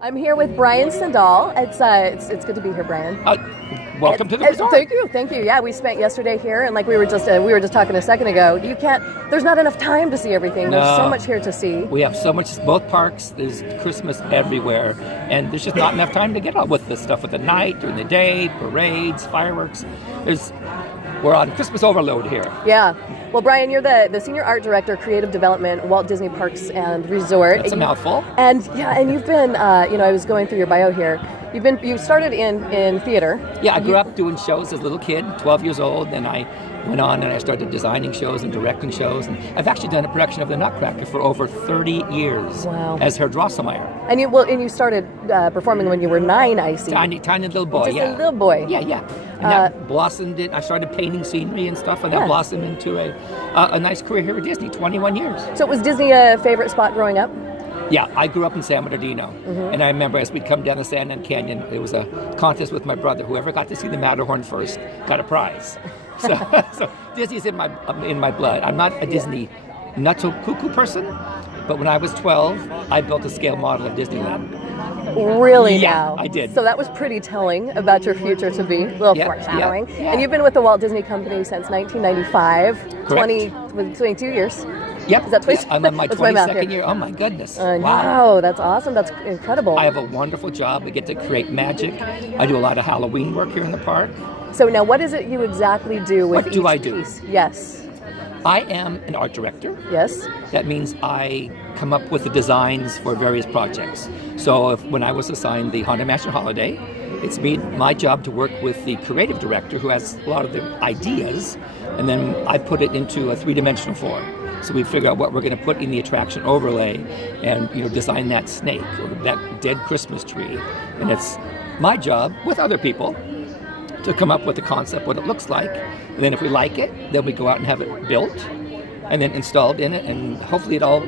I'm here with Brian Sandahl. It's good to be here, Brian. Welcome to the resort. Thank you. Yeah, we spent yesterday here, and like we were just talking a second ago. There's not enough time to see everything. No. There's so much here to see. We have so much. Both parks. There's Christmas everywhere, and there's just not enough time to get on with the stuff at the night, during the day, parades, fireworks. We're on Christmas overload here. Yeah. Well, Brian, you're the Senior Art Director, Creative Development, Walt Disney Parks and Resort. That's a mouthful. And you've been, I was going through your bio here. You started in theater. Yeah, I grew up doing shows as a little kid, 12 years old, and I went on and I started designing shows and directing shows. And I've actually done a production of The Nutcracker for over 30 years. Wow. As Herr Drosselmeyer. And you started performing when you were 9, I see. Tiny little boy, Just a little boy. Yeah. And that blossomed it. I started painting scenery and stuff, and that blossomed into a nice career here at Disney, 21 years. So was Disney a favorite spot growing up? Yeah, I grew up in San Bernardino, and I remember as we'd come down the Sandahl Canyon, it was a contest with my brother. Whoever got to see the Matterhorn first got a prize. So Disney's in my blood. I'm not a Disney not so cuckoo person, but when I was 12, I built a scale model of Disneyland. Really? Yeah, now? I did. So that was pretty telling about your future to be. A little foreshadowing. Yeah. And you've been with the Walt Disney Company since 1995. Correct. 22 years. Yep. Is that 20? I'm in my 22nd year. Oh my goodness. Wow. Wow. That's awesome. That's incredible. I have a wonderful job. I get to create magic. I do a lot of Halloween work here in the park. So now what is it you exactly do with What do each I do? piece? Yes. I am an art director. Yes. That means I come up with the designs for various projects. So when I was assigned the Haunted Mansion Holiday, it's my job to work with the creative director who has a lot of the ideas, and then I put it into a three-dimensional form. So we figure out what we're going to put in the attraction overlay and design that snake or that dead Christmas tree. And it's my job with other people to come up with the concept, what it looks like. And then if we like it, then we go out and have it built and then installed in it, and hopefully it all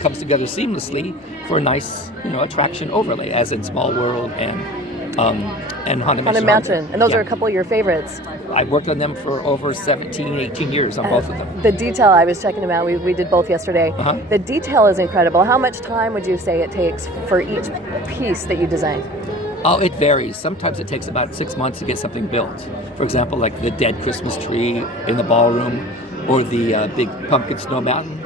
comes together seamlessly for a nice, attraction overlay, as in Small World and Haunted Mansion. And those are a couple of your favorites. I worked on them for over 17, 18 years on both of them. The detail, I was checking them out. We did both yesterday. The detail is incredible. How much time would you say it takes for each piece that you design? Oh, it varies. Sometimes it takes about 6 months to get something built. For example, like the dead Christmas tree in the ballroom or the big pumpkin snow mountain.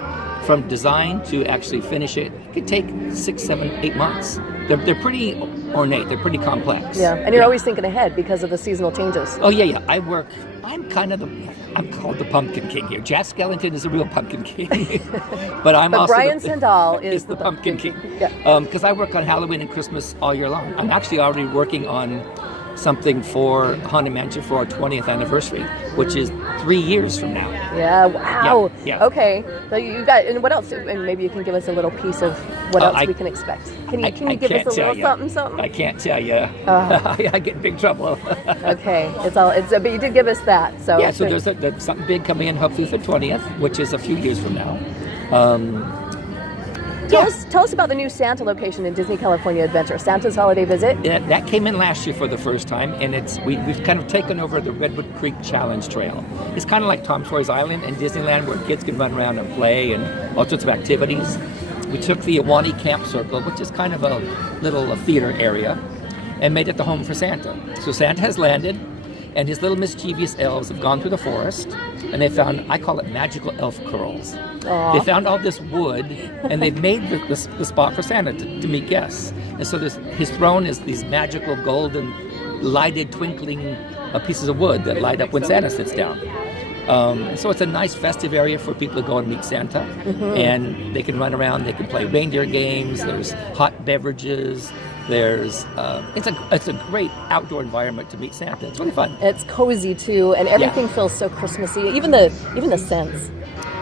From design to actually finish it could take 6, 7, 8 months. They're pretty ornate. They're pretty complex. Yeah, and you're always thinking ahead because of the seasonal changes. Oh, yeah. I'm called the Pumpkin King here. Jack Skellington is a real Pumpkin King. but also Brian Sandahl is the Pumpkin King. Yeah. Because I work on Halloween and Christmas all year long. I'm actually already working on something for Haunted Mansion for our 20th anniversary, which is 3 years from now. Yeah, wow. Yeah. Okay. So you got, and what else? And maybe you can give us a little piece of what else we can expect. Can you give us a little something? I can't tell you. I get in big trouble. Okay. But you did give us that. So yeah, so there's something big coming in hopefully for 20th, which is a few years from now. Tell us about the new Santa location in Disney California Adventure, Santa's Holiday Visit. Yeah, that came in last year for the first time, and we've kind of taken over the Redwood Creek Challenge Trail. It's kind of like Tom Sawyer's Island in Disneyland, where kids can run around and play and all sorts of activities. We took the Ahwahnee Camp Circle, which is kind of a little theater area, and made it the home for Santa. So Santa has landed, and his little mischievous elves have gone through the forest, and they found, I call it magical elf curls. Aww. They found all this wood, and they've made the spot for Santa to meet guests. And so his throne is these magical golden, lighted, twinkling pieces of wood that light up when Santa sits down. So it's a nice festive area for people to go and meet Santa. And they can run around, they can play reindeer games, there's hot beverages, it's a great outdoor environment to meet Santa. It's really fun. It's cozy too, and everything feels so Christmassy. Even the scents.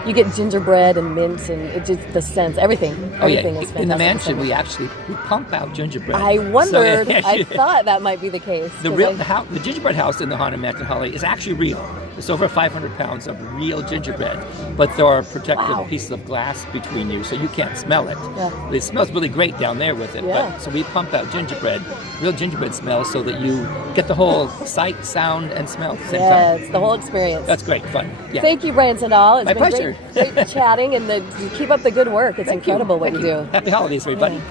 You get gingerbread and mint, and it just the scents. Everything is fantastic. In the mansion, we pump out gingerbread. I wondered. I thought that might be the case. The gingerbread house in the Haunted Mansion Holiday is actually real. It's over 500 pounds of real gingerbread, but there are protective pieces of glass between you, so you can't smell it. Yeah. It smells really great down there with it. Yeah. So we pump out real gingerbread smell, so that you get the whole sight, sound, and smell at the same time. Yeah, it's the whole experience. That's great fun. Yeah. Thank you, Brian Sandahl. It's My been pleasure. Great chatting, and keep up the good work. It's incredible what you do. Happy holidays, everybody. Yeah.